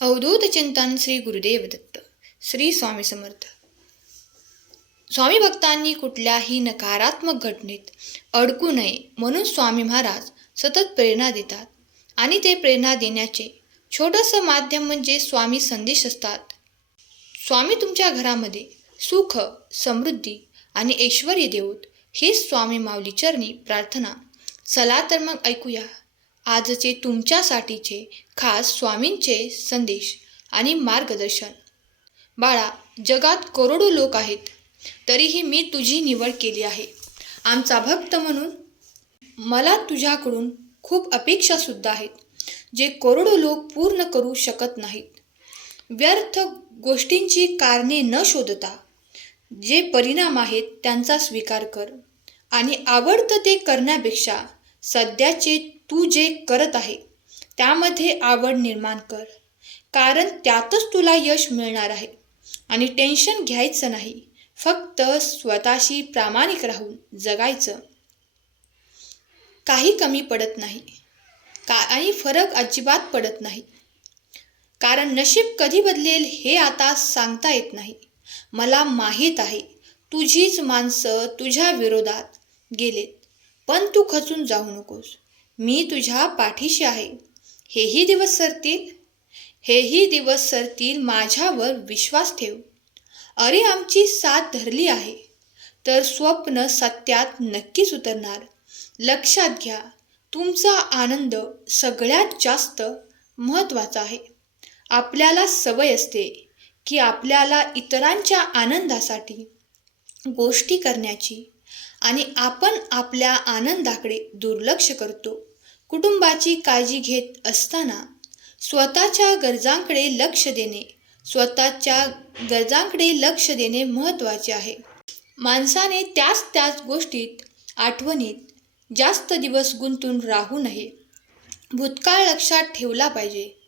अवधूत चिंतन श्री गुरुदेव दत्त. श्री स्वामी समर्थ. स्वामी भक्तांनी कुठल्याही नकारात्मक घटनेत अडकू नये म्हणून स्वामी महाराज सतत प्रेरणा देतात आणि ते प्रेरणा देण्याचे छोटंसं माध्यम म्हणजे स्वामी संदेश असतात. स्वामी तुमच्या घरामध्ये सुख, समृद्धी आणि ऐश्वर्य देवोत हे स्वामी माऊली चरणी प्रार्थना. चला तर मग ऐकूया आजचे तुमच्यासाठीचे खास स्वामींचे संदेश आणि मार्गदर्शन. बाळा, जगात करोडो लोक आहेत, तरीही मी तुझी निवड केली आहे आमचा भक्त म्हणून. मला तुझ्याकडून खूप अपेक्षासुद्धा आहेत, जे करोडो लोक पूर्ण करू शकत नाहीत. व्यर्थ गोष्टींची कारणे न शोधता जे परिणाम आहेत त्यांचा स्वीकार कर आणि आवडतं ते करण्यापेक्षा सध्याचे तू जे करत आहे त्यामध्ये आवड निर्माण कर, कारण त्यातच तुला यश मिळणार आहे. आणि टेन्शन घ्यायचं नाही, फक्त स्वतःशी प्रामाणिक राहून जगायचं. काही कमी पडत नाही आणि फरक अजिबात पडत नाही, कारण नशीब कधी बदलेल हे आता सांगता येत नाही. मला माहीत आहे तुझीच माणसं तुझ्या विरोधात गेलेत, पण तू खचून जाऊ नकोस. मी तुझ्या पाठीशी आहे. हेही दिवस सरतील माझ्यावर विश्वास ठेव. अरे, आमची साथ धरली आहे तर स्वप्न सत्यात नक्कीच उतरणार. लक्षात घ्या, तुमचा आनंद सगळ्यात जास्त महत्त्वाचा आहे. आपल्याला सवय असते की आपल्याला इतरांच्या आनंदासाठी गोष्टी करण्याची आणि आपण आपल्या आनंदाकडे दुर्लक्ष करतो. कुटुंबाची काळजी घेत असताना स्वतःच्या गरजांकडे लक्ष देणे महत्त्वाचे आहे. माणसाने त्याच गोष्टीत, आठवणीत जास्त दिवस गुंतून राहू नये. भूतकाळ लक्षात ठेवला पाहिजे,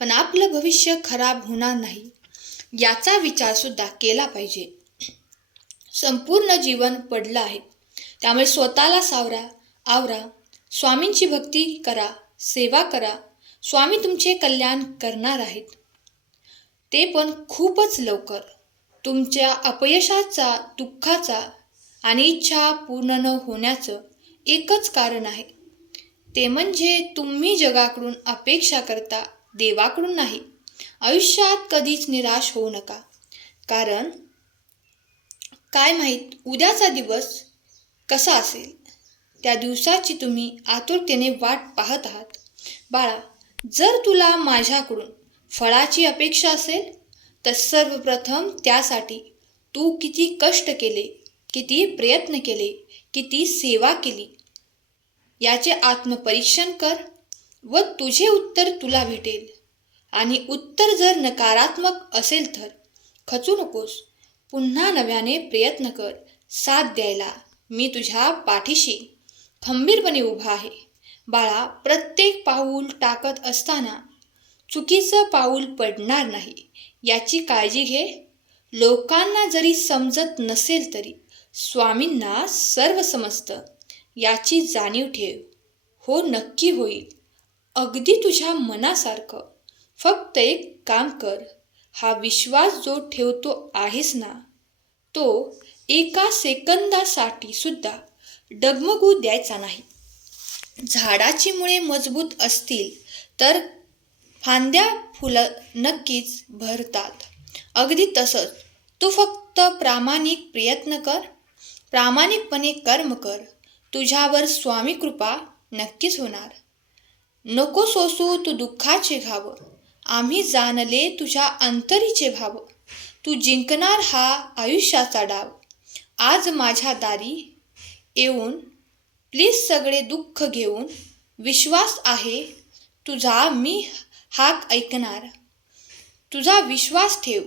पण आपलं भविष्य खराब होणार नाही याचा विचारसुद्धा केला पाहिजे. संपूर्ण जीवन पडलं आहे, त्यामुळे स्वतःला आवरा. स्वामींची भक्ती करा, सेवा करा. स्वामी तुमचे कल्याण करणार आहेत, ते पण खूपच लवकर. तुमच्या अपयशाचा, दुःखाचा आणि इच्छा पूर्ण न होण्याचं एकच कारण आहे, ते म्हणजे तुम्ही जगाकडून अपेक्षा करता, देवाकडून नाही. आयुष्यात कधीच निराश होऊ नका, कारण काय माहीत उद्याचा दिवस कसा असेल. त्या दिवसाची तुम्ही आतुरतेने वाट पाहत आहात. बाळा, जर तुला माझ्याकडून फळाची अपेक्षा असेल तर सर्वप्रथम त्यासाठी तू किती कष्ट केले, किती प्रयत्न केले, किती सेवा केली याचे आत्मपरीक्षण कर व तुझे उत्तर तुला भेटेल. आणि उत्तर जर नकारात्मक असेल तर खचू नकोस, पुन्हा नव्याने प्रयत्न कर. साथ द्यायला मी तुझ्या पाठीशी खंबीरपणे उभा आहे. बाळा, प्रत्येक पाऊल टाकत असताना चुकीचं पाऊल पडणार नाही याची काळजी घे. लोकांना जरी समजत नसेल तरी स्वामींना सर्व समजतं याची जाणीव ठेव. हो, नक्की होईल, अगदी तुझ्या मनासारखं. फक्त एक काम कर, हा विश्वास जो ठेवतो आहेस ना, तो एका सेकंदासाठी सुद्धा डगमगू द्यायचा नाही. झाडाची मुळे मजबूत असतील तर फांद्या फुलं नक्कीच भरतात. अगदी तसंच तू फक्त प्रामाणिक प्रयत्न कर, प्रामाणिकपणे कर्म कर. तुझ्यावर स्वामी कृपा नक्कीच होणार. नको सोसू तू दुःखाचे घाव, आम्ही जाणले तुझ्या अंतरीचे भाव. तू जिंकणार हा आयुष्याचा डाव. आज माझ्या दारी येऊन प्लीज सगळे दुःख घेऊन. विश्वास आहे तुझा, मी हाक ऐकणार. तुझा विश्वास ठेव,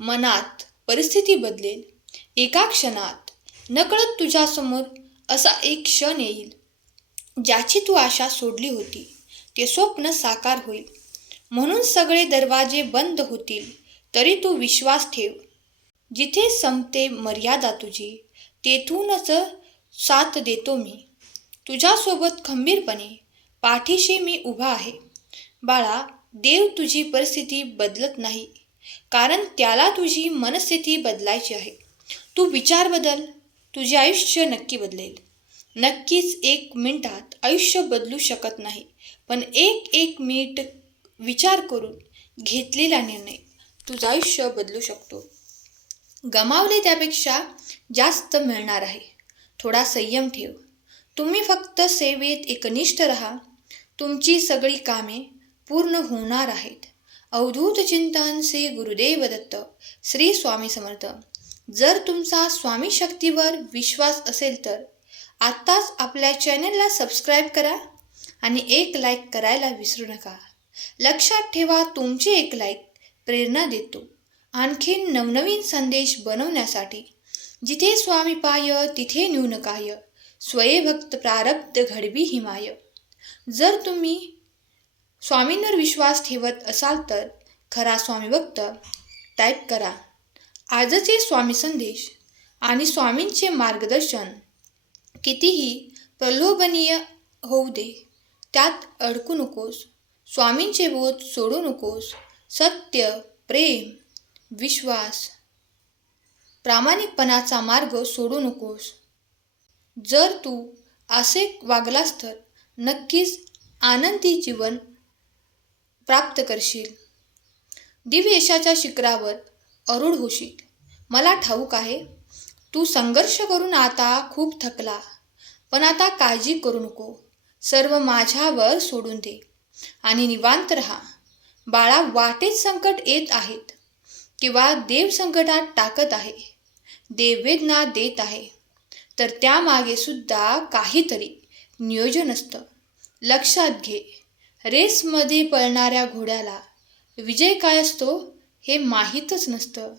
मनात परिस्थिती बदलेल एका क्षणात. नकळत तुझ्यासमोर असा एक क्षण येईल ज्याची तू आशा सोडली होती, ते स्वप्न साकार होईल. म्हणून सगळे दरवाजे बंद होतील तरी तू विश्वास ठेव. जिथे संपते मर्यादा तुझी, तेथूनच साथ देतो मी. तुझ्यासोबत खंबीरपणे पाठीशी मी उभा आहे. बाळा, देव तुझी परिस्थिती बदलत नाही, कारण त्याला तुझी मनस्थिती बदलायची आहे. तू विचार बदल, तुझे आयुष्य नक्की बदलेल. नक्कीच 1 मिनिटात आयुष्य बदलू शकत नाही, पण एक मिनिट विचार करून घेतलेला निर्णय तुझं आयुष्य बदलू शकतो. गमावले त्यापेक्षा जास्त मिळणार आहे. थोडा संयम ठेव. तुम्ही फक्त सेवेत एकनिष्ठ राहा. तुमची सगळी कामे पूर्ण होणार आहेत. अवधूत चिंतन श्री गुरुदेव दत्त. श्री स्वामी समर्थ. जर तुमचा स्वामी शक्तीवर विश्वास असेल तर आत्ताच आपल्या चॅनलला सबस्क्राईब करा आणि एक लाईक करायला विसरू नका. लक्षात ठेवा, तुमचे एक लाईक प्रेरणा देतो आणखीन नवनवीन संदेश बनवण्यासाठी. जिथे स्वामी पाय तिथे न्यूनकाय, स्वयंभक्त प्रारब्ध घडवी हिमाय. जर तुम्ही स्वामींवर विश्वास ठेवत असाल तर खरा स्वामी भक्त टाईप करा. आजचे स्वामी संदेश आणि स्वामींचे मार्गदर्शन कितीही प्रलोभनीय होऊ दे, त्यात अडकू नकोस. स्वामींचे बोध सोडू नकोस. सत्य, प्रेम, विश्वास, प्रामाणिकपणाचा मार्ग सोडू नकोस. जर तू असे वागलास तर नक्कीच आनंदी जीवन प्राप्त करशील. दिव्य यशाच्या शिखरावर आरूढ होशील. मला ठाऊक आहे, तू संघर्ष करून आता खूप थकला, पण आता काळजी करू नको. सर्व माझ्यावर सोडून दे आणि निवांत राहा. बाळा, वाटेत संकट येत आहेत किंवा देव संकटात टाकत आहे, देव वेदना देत आहे, तर त्यामागे सुद्धा काहीतरी नियोजन असतं. लक्षात घे, रेसमध्ये पळणाऱ्या घोड्याला विजय काय असतो हे माहीतच नसतं.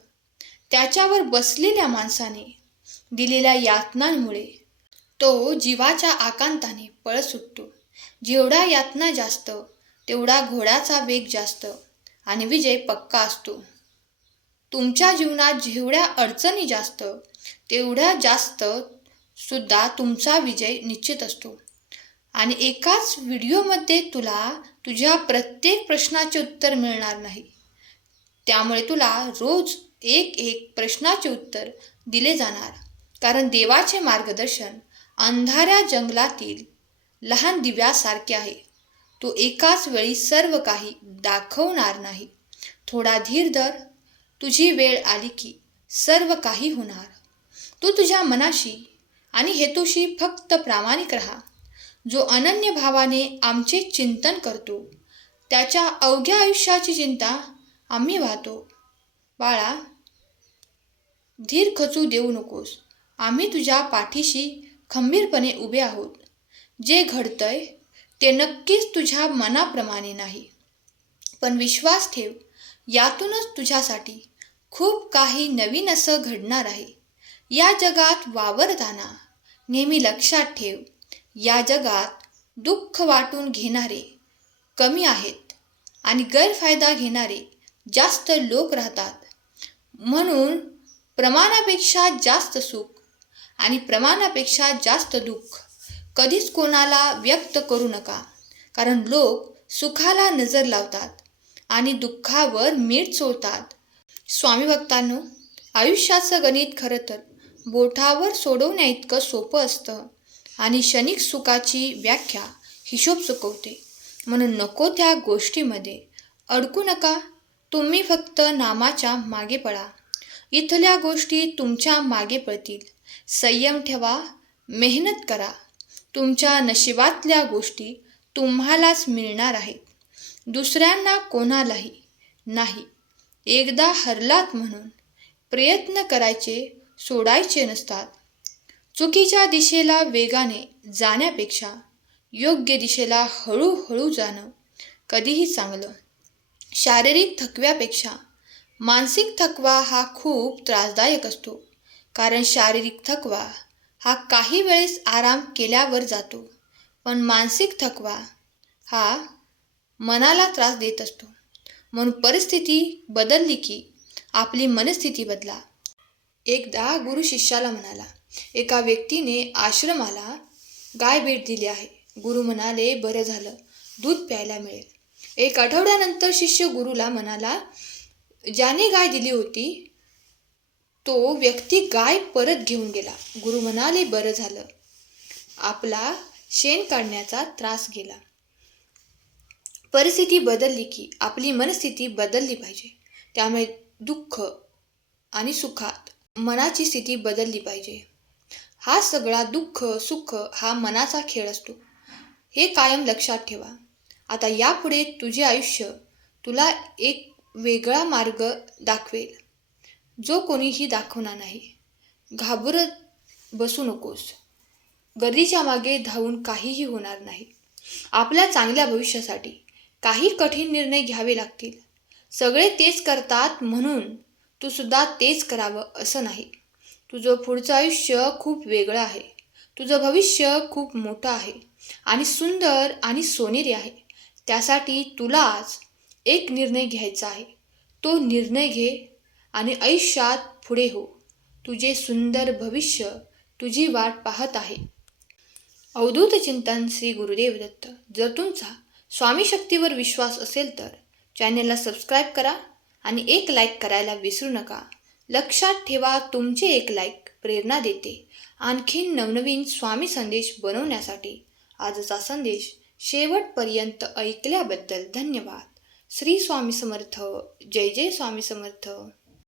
त्याच्यावर बसलेल्या माणसाने दिलेल्या यातनांमुळे तो जीवाच्या आकांताने पळत सुटतो. जेवढा यातना जास्त तेवढा घोड्याचा वेग जास्त आणि विजय पक्का असतो. तुमच्या जीवनात जेवढ्या अडचणी जास्त तेवढ्या जास्त सुद्धा तुमचा विजय निश्चित असतो. आणि एकाच व्हिडिओमध्ये तुला तुझ्या प्रत्येक प्रश्नाचे उत्तर मिळणार नाही. त्यामुळे तुला रोज एक प्रश्नाचे उत्तर दिले जाणार. कारण देवाचे मार्गदर्शन अंधाऱ्या जंगलातील लहान दिव्यासारखे आहे. तो एकाच वेळी सर्व काही दाखवणार नाही. थोडा धीर धर. तुझी वेळ आली की सर्व काही होणार. तू तुझ्या मनाशी आणि हेतूशी फक्त प्रामाणिक राहा. जो अनन्य भावाने आमचे चिंतन करतो त्याच्या अवघ्या आयुष्याची चिंता आम्ही वाहतो. बाळा, धीर खचू देऊ नकोस. आम्ही तुझ्या पाठीशी खंबीरपणे उभे आहोत. जे घडतंय ते नक्कीच तुझ्या मनाप्रमाणे नाही, पण विश्वास ठेव, यातूनच तुझ्यासाठी खूप काही नवीन असं घडणार आहे. या जगात वावरताना नेहमी लक्षात ठेव, या जगात दुःख वाटून घेणारे कमी आहेत आणि गैरफायदा घेणारे जास्त लोक राहतात. म्हणून प्रमाणापेक्षा जास्त सुख आणि प्रमाणापेक्षा जास्त दुःख कधीच कोणाला व्यक्त करू नका. कारण लोक सुखाला नजर लावतात आणि दुःखावर मीठ चोळतात. स्वामी भक्तांनो, आयुष्याचं गणित खरं तर बोटावर सोडवण्या इतकं सोपं असतं आणि क्षणिक सुखाची व्याख्या हिशोब चुकवते. म्हणून नको त्या गोष्टीमध्ये अडकू नका. तुम्ही फक्त नामाच्या मागे पळा. इथल्या गोष्टी तुमच्या मागे पळतील. संयम ठेवा, मेहनत करा. तुमच्या नशिबातल्या गोष्टी तुम्हालाच मिळणार आहेत, दुसऱ्यांना कोणालाही नाही. एकदा हरलात म्हणून प्रयत्न करायचे सोडायचे नसतात. चुकीच्या दिशेला वेगाने जाण्यापेक्षा योग्य दिशेला हळूहळू जाणं कधीही चांगलं. शारीरिक थकव्यापेक्षा मानसिक थकवा हा खूप त्रासदायक असतो. कारण शारीरिक थकवा हा काही वेळेस आराम केल्यावर जातो, पण मानसिक थकवा हा मनाला त्रास देत असतो. म्हणून परिस्थिती बदलली की आपली मनस्थिती बदला. एकदा गुरु शिष्याला म्हणाला, एका व्यक्तीने आश्रमाला गाय भेट दिली आहे. गुरु म्हणाले, बरं झालं, दूध प्यायला मिळेल. एक आठवड्यानंतर शिष्य गुरुला म्हणाला, ज्याने गाय दिली होती तो व्यक्ती गाय परत घेऊन गेला. गुरु म्हणाले, बरं झालं, आपला शेण काढण्याचा त्रास गेला. परिस्थिती बदलली की आपली मनस्थिती बदलली पाहिजे. त्यामुळे दुःख आणि सुखात मनाची स्थिती बदलली पाहिजे. हा सगळा दुःख सुख हा मनाचा खेळ असतो, हे कायम लक्षात ठेवा. आता यापुढे तुझे आयुष्य तुला एक वेगळा मार्ग दाखवेल, जो कोणीही दाखवणार नाही. घाबरत बसू नकोस. गर्दीच्या मागे धावून काहीही होणार नाही. आपल्या चांगल्या भविष्यासाठी काही कठीण निर्णय घ्यावे लागतील. सगळे तेच करतात म्हणून तू सुद्धा तेच करावं असं नाही. तुझं पुढचं आयुष्य खूप वेगळं आहे. तुझं भविष्य खूप मोठं आहे आणि सुंदर आणि सोनेरी आहे. त्यासाठी तुला आज एक निर्णय घ्यायचा आहे. तो निर्णय घे आणि आयुष्यात पुढे हो. तुझे सुंदर भविष्य तुझी वाट पाहत आहे. अवधूत चिंतन श्री गुरुदेव दत्त. जर तुमचा स्वामी शक्तीवर विश्वास असेल तर चॅनेलला सबस्क्राईब करा आणि एक लाईक करायला विसरू नका. लक्षात ठेवा, तुमचे एक लाईक प्रेरणा देते आणखीन नवनवीन स्वामी संदेश बनवण्यासाठी. आजचा संदेश शेवटपर्यंत ऐकल्याबद्दल धन्यवाद. श्री स्वामी समर्थ. जय जय स्वामी समर्थ.